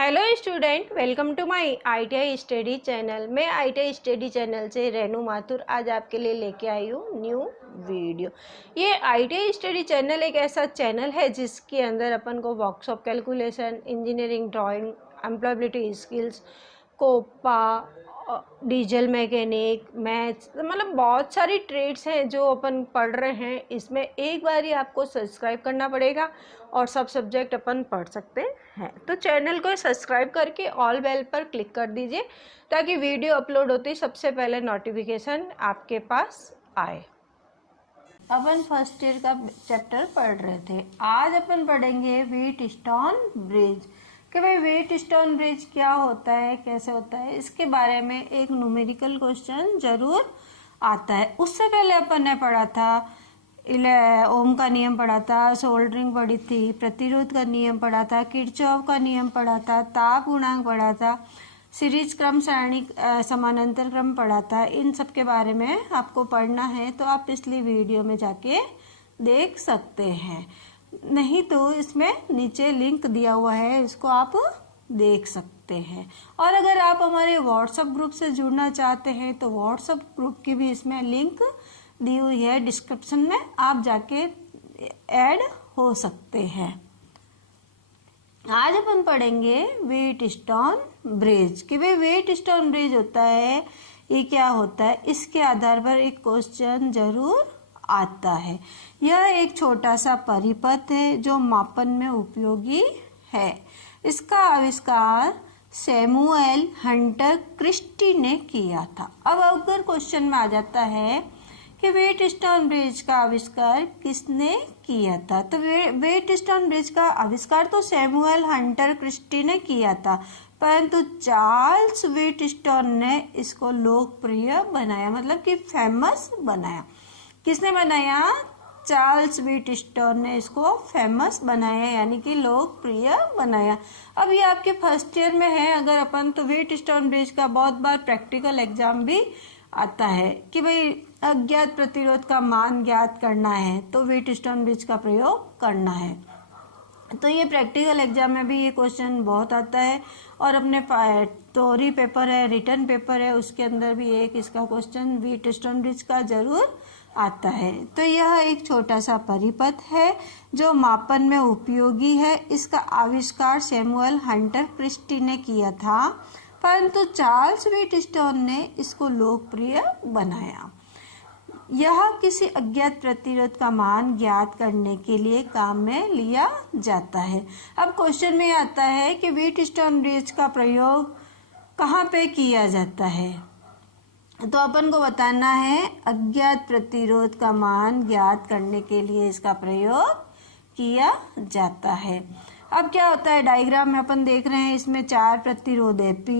Hello student, welcome to my ITI study channel. मैं ITI study channel से रेनू माथुर आज आपके लिए लेके आई हूँ न्यू वीडियो। ये ITI स्टडी चैनल एक ऐसा चैनल है जिसके अंदर अपन को workshop calculation, engineering drawing, employability skills, COPA, diesel mechanic, maths, मतलब बहुत सारी ट्रेड्स हैं जो अपन पढ़ रहे हैं। इसमें एक बार ही आपको सब्सक्राइब करना पड़ेगा और सब सब्जेक्ट अपन पढ़ सकते हैं। तो चैनल को सब्सक्राइब करके ऑल बेल पर क्लिक कर दीजिए ताकि वीडियो अपलोड होती सबसे पहले नोटिफिकेशन आपके पास आए। अपन फर्स्ट ईयर का चैप्टर पढ़ रहे थे। आज अपन पढ़ेंगे व्हीटस्टोन ब्रिज कि भाई व्हीटस्टोन ब्रिज क्या होता है, कैसे होता है, इसके बारे में एक न्यूमेरिकल क्वेश्चन जरूर आता है। उससे पहले अपन ने पढ़ा था ओम का नियम पढ़ा था, सोल्डरिंग पढ़ी थी, प्रतिरोध का नियम पढ़ा था, किरचॉफ का नियम पढ़ा था, ताप गुणांक पढ़ा था, सीरीज क्रम, सारणी, समानांतर क्रम पढ़ा था। इन सब के बारे में आपको पढ़ना है तो आप पिछली वीडियो में जाके देख सकते हैं, नहीं तो इसमें नीचे लिंक दिया हुआ है, इसको आप देख सकते हैं। और अगर आप हमारे व्हाट्सएप ग्रुप से जुड़ना चाहते हैं तो व्हाट्सएप ग्रुप की भी इसमें लिंक दी हुई है डिस्क्रिप्शन में, आप जाके ऐड हो सकते हैं। आज अपन पढ़ेंगे व्हीटस्टोन ब्रिज कि भाई व्हीटस्टोन ब्रिज होता है, ये क्या होता है, इसके आधार पर एक क्वेश्चन जरूर आता है। यह एक छोटा सा परिपथ है जो मापन में उपयोगी है। इसका आविष्कार सैमुअल हंटर क्रिस्टी ने किया था। अब अगर क्वेश्चन में आ जाता है कि व्हीटस्टोन ब्रिज का आविष्कार किसने किया था, तो व्हीटस्टोन ब्रिज का आविष्कार तो सैमुअल हंटर क्रिस्टी ने किया था, परंतु चार्ल्स व्हीटस्टोन ने इसको लोकप्रिय बनाया, मतलब कि फेमस बनाया। किसने बनाया? चार्ल्स व्हीटस्टोन ने इसको फेमस बनाया, यानी कि लोकप्रिय बनाया। अब ये आपके फर्स्ट ईयर में है अगर अपन, तो व्हीटस्टोन ब्रिज का बहुत बार प्रैक्टिकल एग्जाम भी आता है कि भाई अज्ञात प्रतिरोध का मान ज्ञात करना है तो व्हीटस्टोन ब्रिज का प्रयोग करना है। तो ये प्रैक्टिकल एग्जाम में भी ये क्वेश्चन बहुत आता है। और अपने थ्योरी पेपर है, रिटन पेपर है, उसके अंदर भी एक इसका क्वेश्चन व्हीटस्टोन ब्रिज का जरूर आता है। तो यह एक छोटा सा परिपथ है जो मापन में उपयोगी है। इसका आविष्कार सैमुअल हंटर क्रिस्टी ने किया था, परंतु चार्ल्स व्हीटस्टोन ने इसको लोकप्रिय बनाया। यह किसी अज्ञात प्रतिरोध का मान ज्ञात करने के लिए काम में लिया जाता है। अब क्वेश्चन में आता है कि व्हीटस्टोन ब्रिज का प्रयोग कहाँ पे किया जाता है, तो अपन को बताना है अज्ञात प्रतिरोध का मान ज्ञात करने के लिए इसका प्रयोग किया जाता है। अब क्या होता है, डायग्राम में अपन देख रहे हैं, इसमें 4 प्रतिरोध है, P,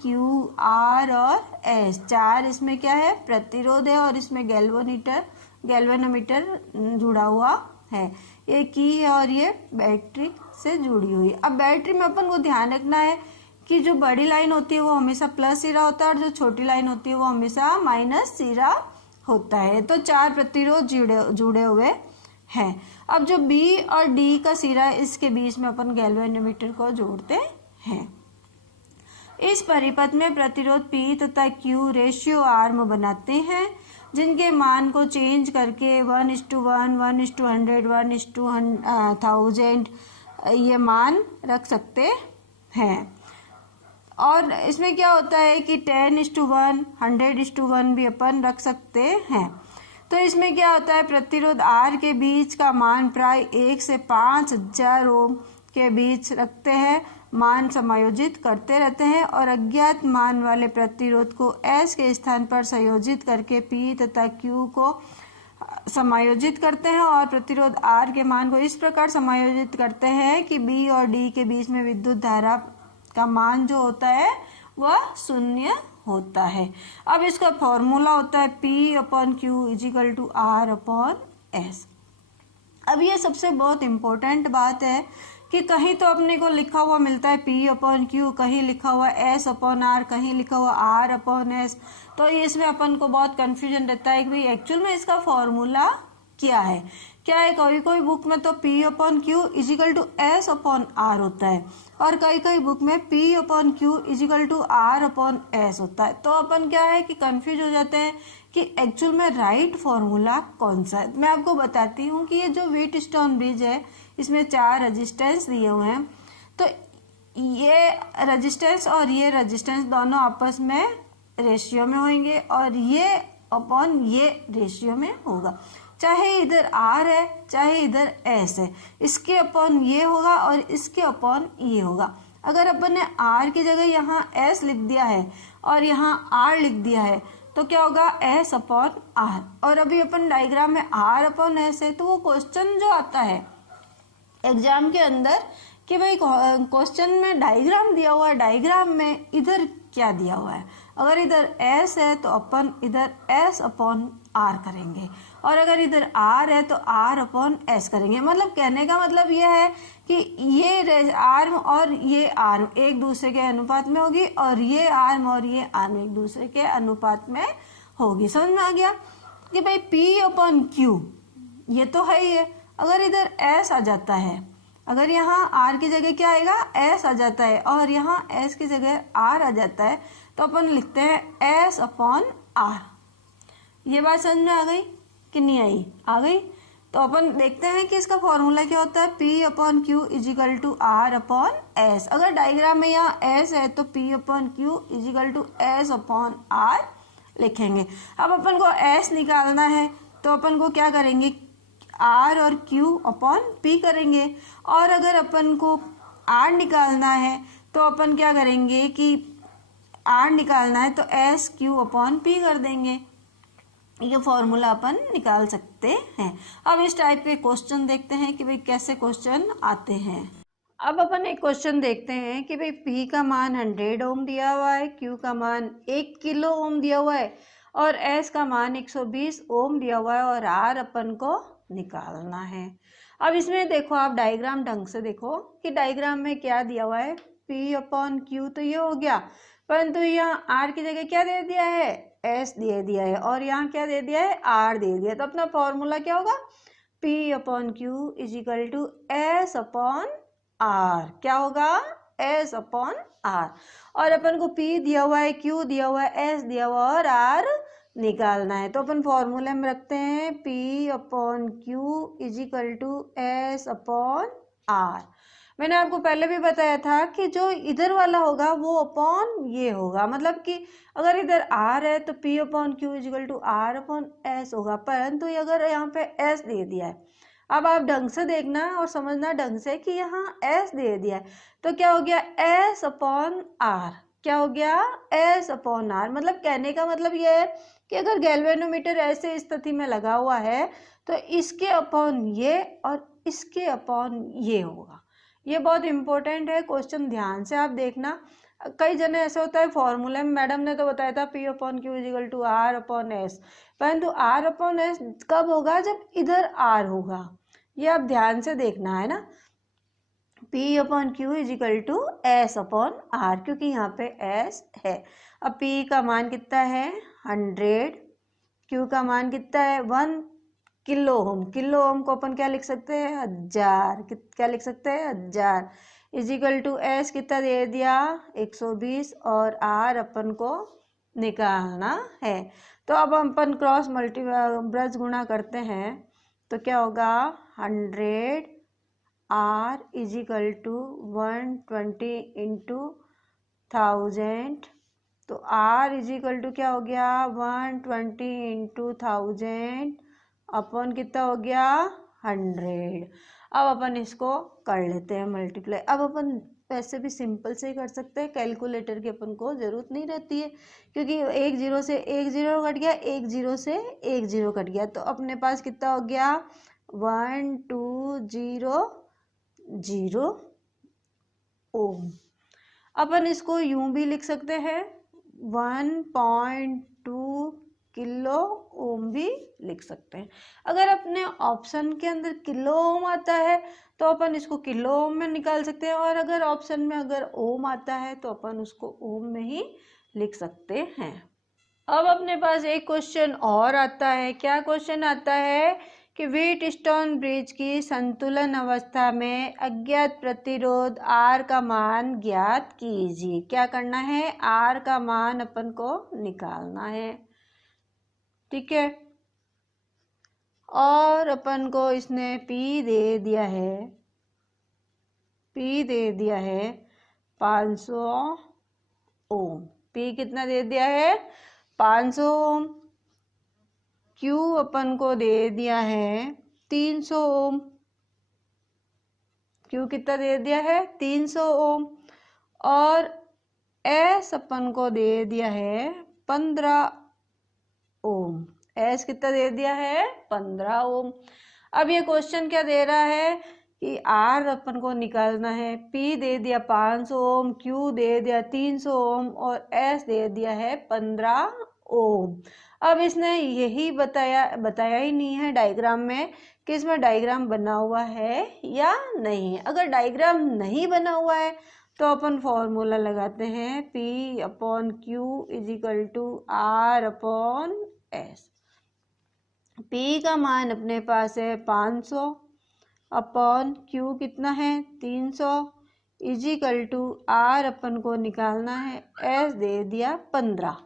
Q, R और S। 4 इसमें क्या है, प्रतिरोध है, और इसमें गैल्वेनोमीटर जुड़ा हुआ है, ये की है और ये बैटरी से जुड़ी हुई है। अब बैटरी में अपन को ध्यान रखना है कि जो बड़ी लाइन होती है वो हमेशा प्लस सिरा होता है और जो छोटी लाइन होती है वो हमेशा माइनस सिरा होता है। तो 4 प्रतिरोध जुड़े हुए हैं। अब जो B और D का सिरा है, इसके बीच में अपन गैल्वेनोमीटर को जोड़ते हैं। इस परिपथ में प्रतिरोध P तथा Q रेशियो आर्म बनाते हैं, जिनके मान को चेंज करके 1:1, 1:100, 1:1000 ये मान रख सकते हैं। और इसमें क्या होता है कि 10:1, 100:1 भी अपन रख सकते हैं। तो इसमें क्या होता है, प्रतिरोध R के बीच का मान प्राय 1 से 5000 ओम के बीच रखते हैं, मान समायोजित करते रहते हैं और अज्ञात मान वाले प्रतिरोध को S के स्थान पर संयोजित करके P तथा Q को समायोजित करते हैं और प्रतिरोध R के मान को इस प्रकार समायोजित करते हैं कि B और D के बीच में विद्युत धारा का मान जो होता है वह 0 होता है। अब इसका फॉर्मूला होता है P/Q =R/S। अब ये सबसे बहुत इम्पोर्टेंट बात है कि कहीं तो अपने को लिखा हुआ मिलता है P/Q, कहीं लिखा हुआ S/R, कहीं लिखा हुआ R/S। तो इसमें अपन को बहुत कंफ्यूजन रहता है कि भाई एक्चुअल में इसका फॉर्मूला क्या है, क्या है, कोई कोई बुक में तो P upon Q equal to S upon R होता है और कई कई बुक में P upon Q equal to R upon S होता है। तो अपन क्या है कि कंफ्यूज हो जाते हैं कि एक्चुअल में राइट फॉर्मूला कौन सा है। मैं आपको बताती हूँ कि ये जो व्हीटस्टोन ब्रिज है इसमें 4 रेजिस्टेंस दिए हुए हैं, तो ये रेजिस्टेंस और ये रेजिस्टेंस दोनों आपस में रेशियो में होंगे और ये अपॉन ये रेशियो में होगा। चाहे इधर R है चाहे इधर S है, इसके अपॉन ये होगा और इसके अपॉन ये होगा। अगर अपन ने R की जगह यहाँ S लिख दिया है और यहाँ R लिख दिया है तो क्या होगा, S अपॉन R। और अभी अपन डायग्राम में R अपॉन S है, तो वो क्वेश्चन जो आता है एग्जाम के अंदर कि भाई क्वेश्चन में डायग्राम दिया हुआ है, डायग्राम में इधर क्या दिया हुआ है। अगर इधर S है तो अपन इधर S अपॉन R करेंगे और अगर इधर R है तो R अपॉन S करेंगे। मतलब कहने का मतलब ये है कि ये आर्म और ये आर्म एक दूसरे के अनुपात में होगी और ये आर्म और ये आर्म एक दूसरे के अनुपात में होगी। समझ में आ गया कि भाई P अपॉन Q ये तो है ही है। अगर इधर S आ जाता है, अगर यहाँ R की जगह क्या आएगा, S आ जाता है और यहाँ S की जगह R आ जाता है तो अपन लिखते हैं S अपॉन R। ये बात समझ में आ गई कि नहीं आई? आ गई। तो अपन देखते हैं कि इसका फॉर्मूला क्या होता है, P upon Q equal to R upon S। अगर डायग्राम में यहाँ S है तो P upon Q equal to S upon R लिखेंगे। अब अपन को S निकालना है तो अपन को क्या करेंगे, R और Q अपॉन P करेंगे। और अगर अपन को R निकालना है तो अपन क्या करेंगे कि R निकालना है तो S Q अपॉन P कर देंगे। ये फॉर्मूला अपन निकाल सकते हैं। अब इस टाइप के क्वेश्चन देखते हैं कि भाई कैसे क्वेश्चन आते हैं। अब अपन एक क्वेश्चन देखते हैं कि भाई P का मान 100 ओम दिया हुआ है, Q का मान 1 किलो ओम दिया हुआ है और S का मान 120 ओम दिया हुआ है और R अपन को निकालना है। अब इसमें देखो, आप डायग्राम ढंग से देखो कि डायग्राम में क्या दिया हुआ है, P अपॉन Q तो ये हो गया, परंतु यहाँ R की जगह क्या दे दिया है, S दे दिया है और यहाँ क्या दे दिया है, R दे दिया। तो अपना फॉर्मूला क्या होगा, P upon Q equal to S upon R। क्या होगा, S अपॉन R। और अपन को P दिया हुआ है, Q दिया हुआ है, S दिया हुआ है और R निकालना है। तो अपन फॉर्मूले में रखते हैं P upon Q equal to S upon R। मैंने आपको पहले भी बताया था कि जो इधर वाला होगा वो अपॉन ये होगा, मतलब कि अगर इधर R है तो P upon Q equal to R upon S होगा, परंतु अगर यहाँ पे S दे दिया है, अब आप ढंग से देखना और समझना ढंग से कि यहाँ S दे दिया है तो क्या हो गया, S अपॉन R। क्या हो गया, S अपॉन R। मतलब कहने का मतलब ये है कि अगर गैल्वेनोमीटर ऐसे स्थिति में लगा हुआ है तो इसके अपॉन ये और इसके अपॉन ये होगा। ये बहुत इंपॉर्टेंट है, क्वेश्चन ध्यान से आप देखना। कई जने ऐसे होता है फॉर्मूले में, मैडम ने तो बताया था P upon Q equal to R upon S, परंतु R अपॉन S कब होगा, जब इधर R होगा। ये आप ध्यान से देखना है ना, P upon Q equal to S upon R, क्योंकि यहाँ पे S है। अब P का मान कितना है 100, Q का मान कितना है 1 किलो ओम। किलो ओम को अपन क्या लिख सकते हैं, 1000। क्या लिख सकते हैं, 1000 इजिकल टू S कितना दे दिया 120 और R अपन को निकालना है। तो अब अपन क्रॉस ब्रज गुणा करते हैं तो क्या होगा, 100 R इजिकल टू 120 इंटू 1000। तो R इजिकल टू क्या हो गया 120 इंटू 1000 अपन कितना हो गया 100। अब अपन इसको कर लेते हैं मल्टीप्लाई। अब अपन वैसे भी सिंपल से ही कर सकते हैं, कैलकुलेटर की अपन को ज़रूरत नहीं रहती है, क्योंकि एक जीरो से एक जीरो कट गया, एक जीरो से एक जीरो कट गया, तो अपने पास कितना हो गया 1200 ओम। अपन इसको यूं भी लिख सकते हैं 1.2 किलो ओम भी लिख सकते हैं। अगर अपने ऑप्शन के अंदर किलो ओम आता है तो अपन इसको किलो ओम में निकाल सकते हैं, और अगर ऑप्शन में अगर ओम आता है तो अपन उसको ओम में ही लिख सकते हैं। अब अपने पास एक क्वेश्चन और आता है। क्या क्वेश्चन आता है कि व्हीटस्टोन ब्रिज की संतुलन अवस्था में अज्ञात प्रतिरोध R का मान ज्ञात कीजिए। क्या करना है? R का मान अपन को निकालना है, ठीक है। और अपन को इसने P दे दिया है 500 ओम। P कितना दे दिया है? 500 ओम। Q अपन को दे दिया है 300 ओम। Q कितना दे दिया है? 300 ओम। और S अपन को दे दिया है 15 ओम। S कितना दे दिया है? 15 ओम। अब ये क्वेश्चन क्या दे रहा है कि R अपन को निकालना है। P दे दिया 500 ओम, Q दे दिया 300 ओम और S दे दिया है 15 ओम। अब इसने यही बताया ही नहीं है डायग्राम में कि इसमें डायग्राम बना हुआ है या नहीं। अगर डायग्राम नहीं बना हुआ है तो अपन फॉर्मूला लगाते हैं P/Q = R/S। P का मान अपने पास है 500 अपॉन Q कितना है? 300 = R अपन को निकालना है, S दे दिया 15।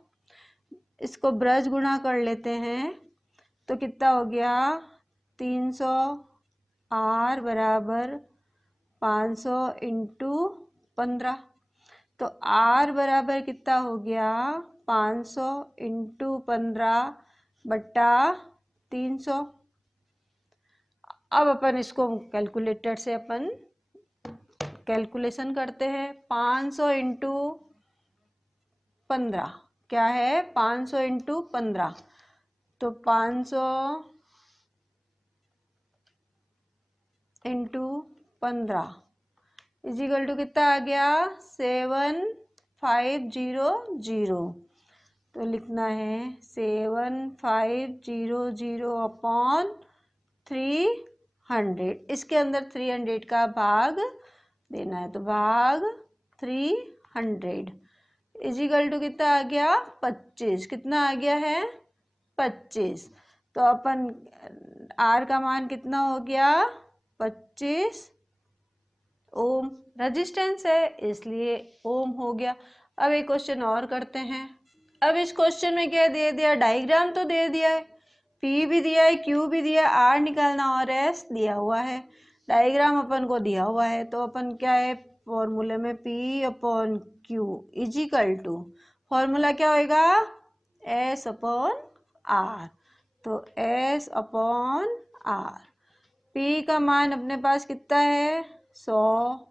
इसको ब्रज गुणा कर लेते हैं तो कितना हो गया? 300 R बराबर 500 × 15। तो R बराबर कितना हो गया? 500 × 15 बटा 300। अब अपन इसको कैलकुलेटर से अपन कैलकुलेशन करते हैं। 500 × 15 क्या है? 500 × 15। तो 500 × 15 = कितना आ गया? 7500। तो लिखना है 7500 अपॉन 300। इसके अंदर 300 का भाग देना है, तो भाग 300 = कितना आ गया? 25। कितना आ गया है? 25। तो अपन R का मान कितना हो गया? 25 ओम। रेजिस्टेंस है इसलिए ओम हो गया। अब एक क्वेश्चन और करते हैं। अब इस क्वेश्चन में क्या दे दिया? डायग्राम तो दे दिया है, P भी दिया है, Q भी दिया है, R निकालना और S दिया हुआ है। डायग्राम अपन को दिया हुआ है तो अपन क्या है फॉर्मूले में P/Q = फॉर्मूला क्या होएगा? S/R। तो S/R। P का मान अपने पास कितना है? 100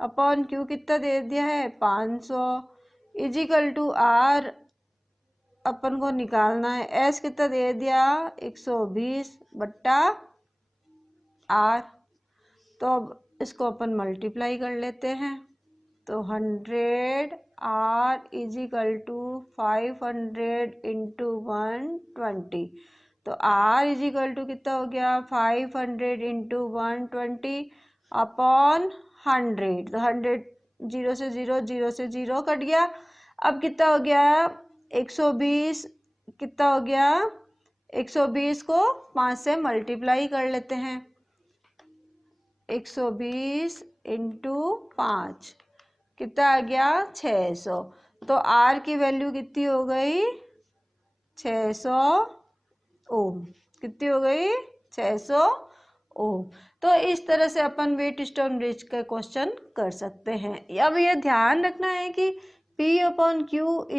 अपॉन Q कितना दे दिया है? 500 = R अपन को निकालना है। S कितना दे दिया? 120 बट्टा R। तो अब इसको अपन मल्टीप्लाई कर लेते हैं तो 100 R = 500 × 120। तो R = कितना हो गया? 500 × 120 अपॉन 100। तो 100 0 से 0 0 से 0 कट गया। अब कितना हो गया? 120। कितना हो गया? 120 को 5 से मल्टीप्लाई कर लेते हैं। 120 × 5 कितना आ गया? 600। तो R की वैल्यू कितनी हो गई? 600 ओम। कितनी हो गई? 600 ओम। तो इस तरह से अपन व्हीटस्टोन ब्रिज का क्वेश्चन कर सकते हैं। अब ये ध्यान रखना है कि P/Q =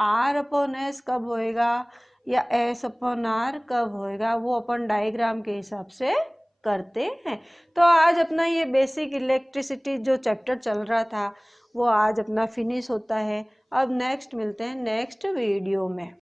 R/S कब होएगा या S/R कब होएगा, वो अपन डायग्राम के हिसाब से करते हैं। तो आज अपना ये बेसिक इलेक्ट्रिसिटी जो चैप्टर चल रहा था वो आज अपना फिनिश होता है। अब नेक्स्ट मिलते हैं नेक्स्ट वीडियो में।